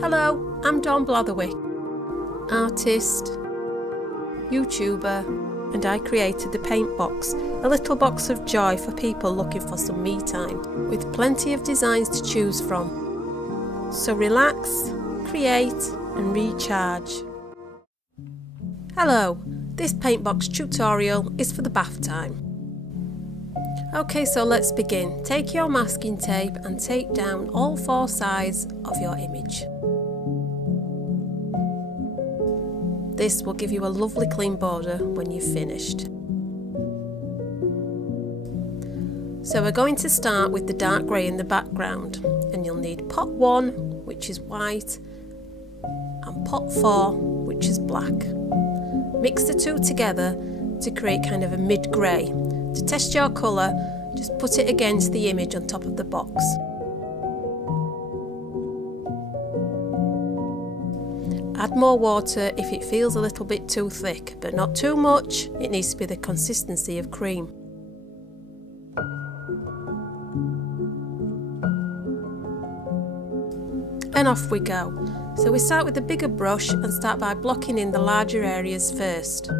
Hello, I'm Dawn Blatherwick, artist, YouTuber, and I created the Paint Box, a little box of joy for people looking for some me time, with plenty of designs to choose from. So relax, create and recharge. Hello, this Paint Box tutorial is for the bath time. Okay, so let's begin. Take your masking tape and tape down all 4 sides of your image. This will give you a lovely clean border when you've finished. So we're going to start with the dark grey in the background, and you'll need pot 1, which is white, and pot 4, which is black. Mix the two together to create kind of a mid-grey. To test your colour, just put it against the image on top of the box. Add more water if it feels a little bit too thick, but not too much. It needs to be the consistency of cream. And off we go. So we start with the bigger brush and start by blocking in the larger areas first.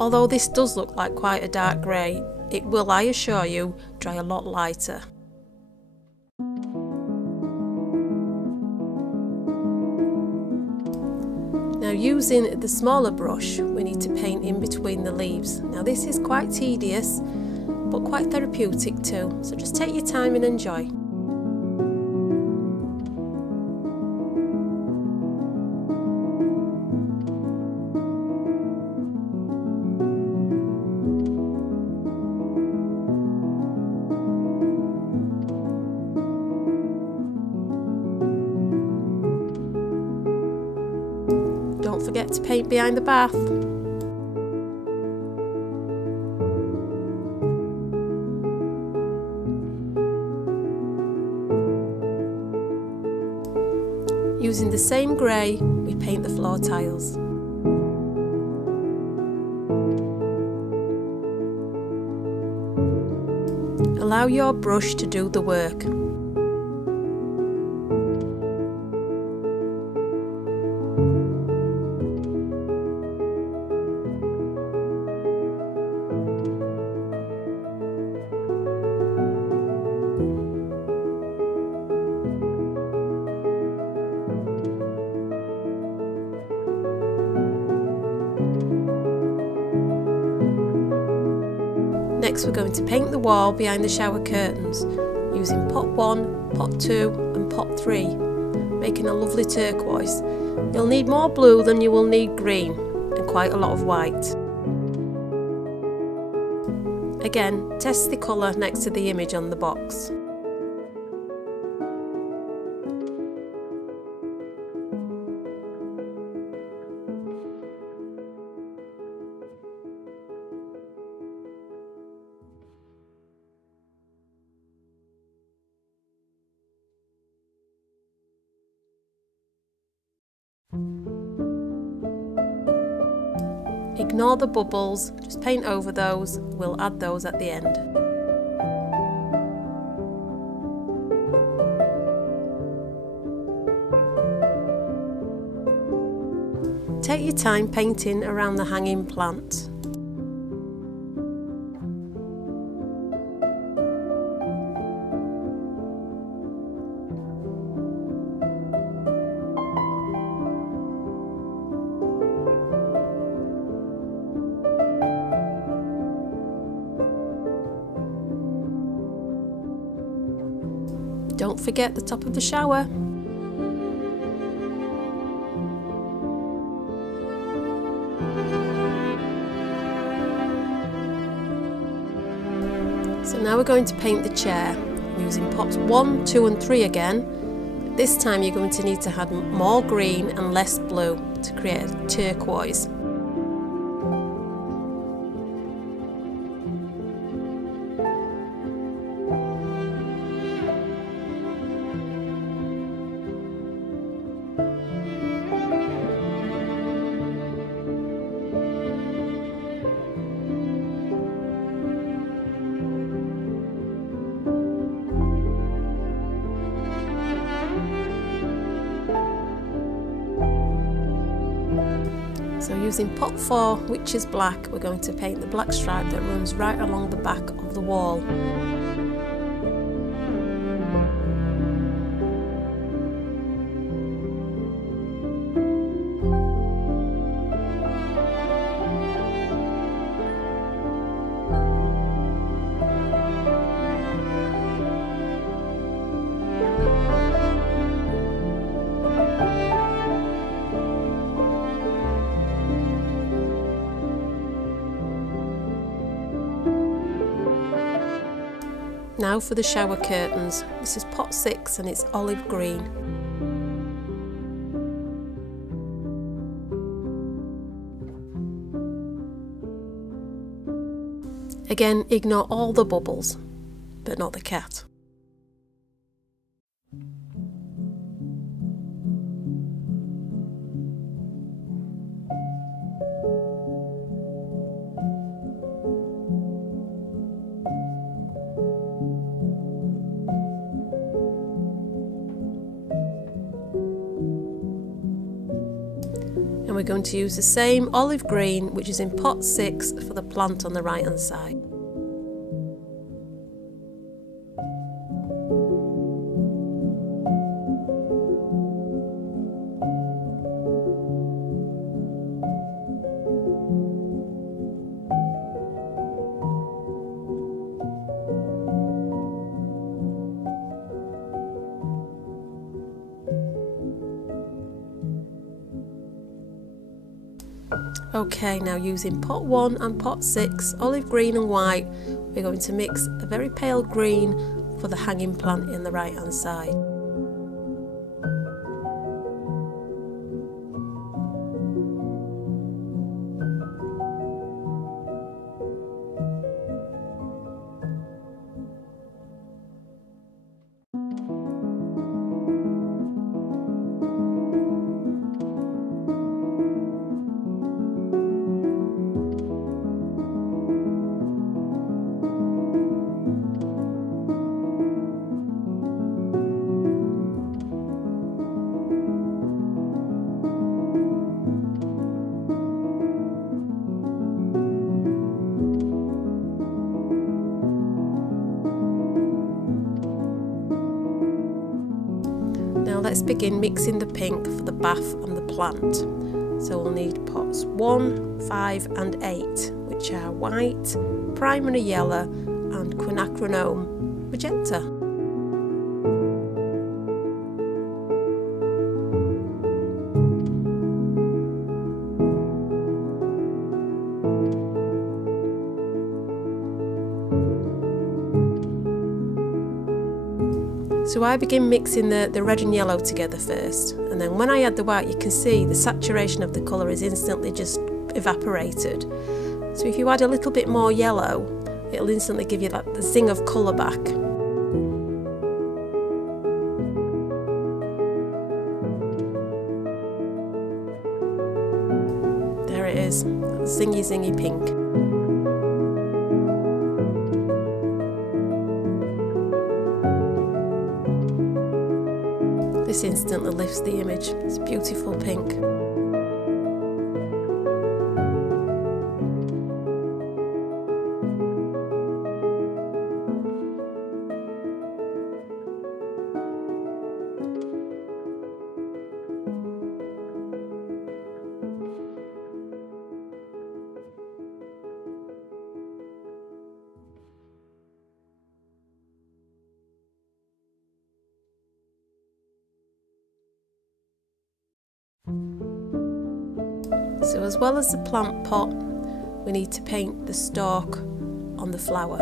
Although this does look like quite a dark grey, it will, I assure you, dry a lot lighter. Now, using the smaller brush, we need to paint in between the leaves. Now this is quite tedious, but quite therapeutic too, so just take your time and enjoy. Don't forget to paint behind the bath. Using the same grey, we paint the floor tiles. Allow your brush to do the work. Next we're going to paint the wall behind the shower curtains using pot 1, pot 2 and pot 3, making a lovely turquoise. You'll need more blue than you will need green and quite a lot of white. Again, test the colour next to the image on the box. Ignore the bubbles, just paint over those, we'll add those at the end. Take your time painting around the hanging plant. Don't forget the top of the shower. So now we're going to paint the chair using pots 1, 2 and 3 again. This time you're going to need to add more green and less blue to create a turquoise. using pot 4, which is black, we're going to paint the black stripe that runs right along the back of the wall. Now for the shower curtains. This is pot 6 and it's olive green. Again, ignore all the bubbles, but not the cat. And we're going to use the same olive green, which is in pot 6, for the plant on the right hand side. Okay, now using pot 1 and pot 6, olive green and white, we're going to mix a very pale green for the hanging plant in the right hand side. Now let's begin mixing the pink for the bath and the plant. So we'll need pots 1, 5 and 8, which are white, primary yellow and quinacridone magenta. So I begin mixing the red and yellow together first, and then when I add the white, you can see the saturation of the colour is instantly just evaporated. So if you add a little bit more yellow, it'll instantly give you that zing of colour back. There it is, zingy zingy pink. This instantly lifts the image. It's beautiful pink. So as well as the plant pot, we need to paint the stalk on the flower.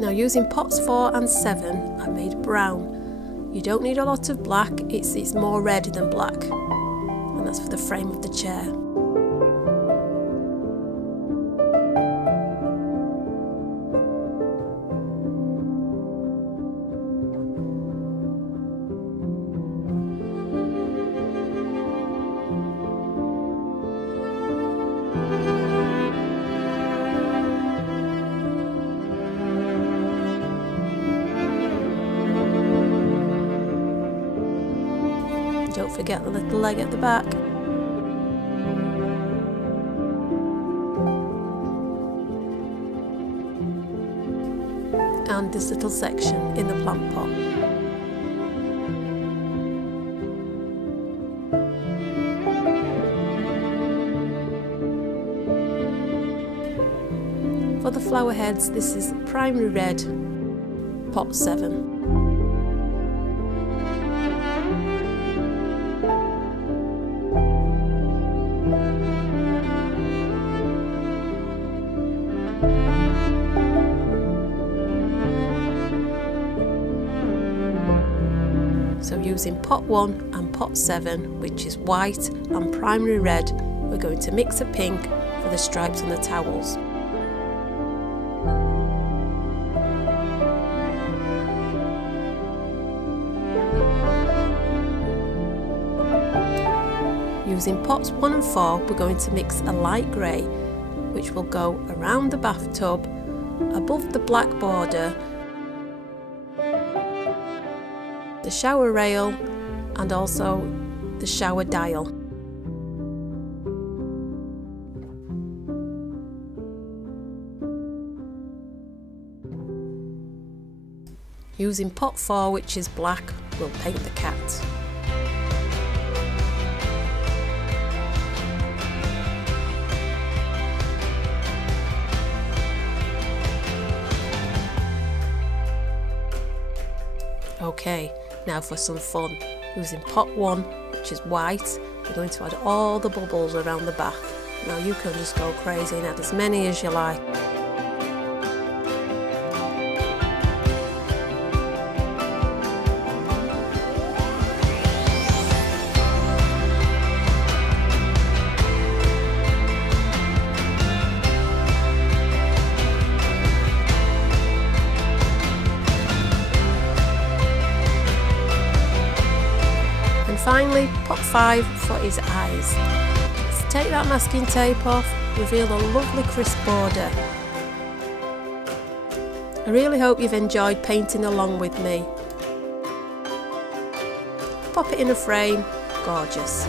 Now using pots 4 and 7, I made brown. You don't need a lot of black, it's more red than black, and that's for the frame of the chair. forget the little leg at the back. And this little section in the plant pot. For the flower heads, this is primary red, pot 7. So using pot 1 and pot 7, which is white and primary red, we're going to mix a pink for the stripes on the towels. Using pots 1 and 4, we're going to mix a light grey, which will go around the bathtub, above the black border, the shower rail and also the shower dial. Using pot 4, which is black, we'll paint the cat. Okay, now for some fun. Using pot 1, which is white, we're going to add all the bubbles around the bath. Now you can just go crazy and add as many as you like. Finally, pot 5 for his eyes. Let's take that masking tape off, reveal a lovely crisp border. I really hope you've enjoyed painting along with me. Pop it in a frame, gorgeous.